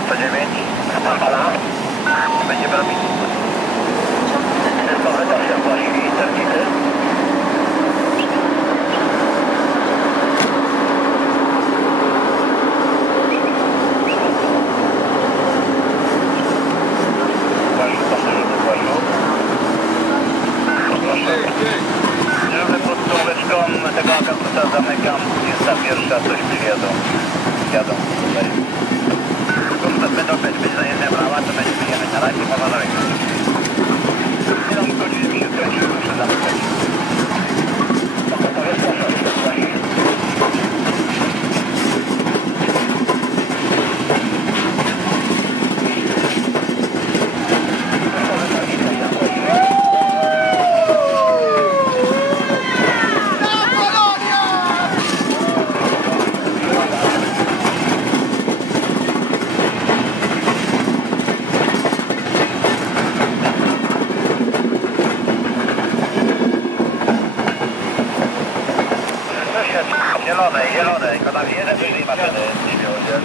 109. Fala. Będziemy robić. Pasażerów, uważaj. Proszę. Żeby pod czołóweczką tego akapusa zamykam. 21, coś przyjadą. Jadą tutaj. Zielonej, zielonej, to tam jeden wyżej maszyny. Nie miał, nie?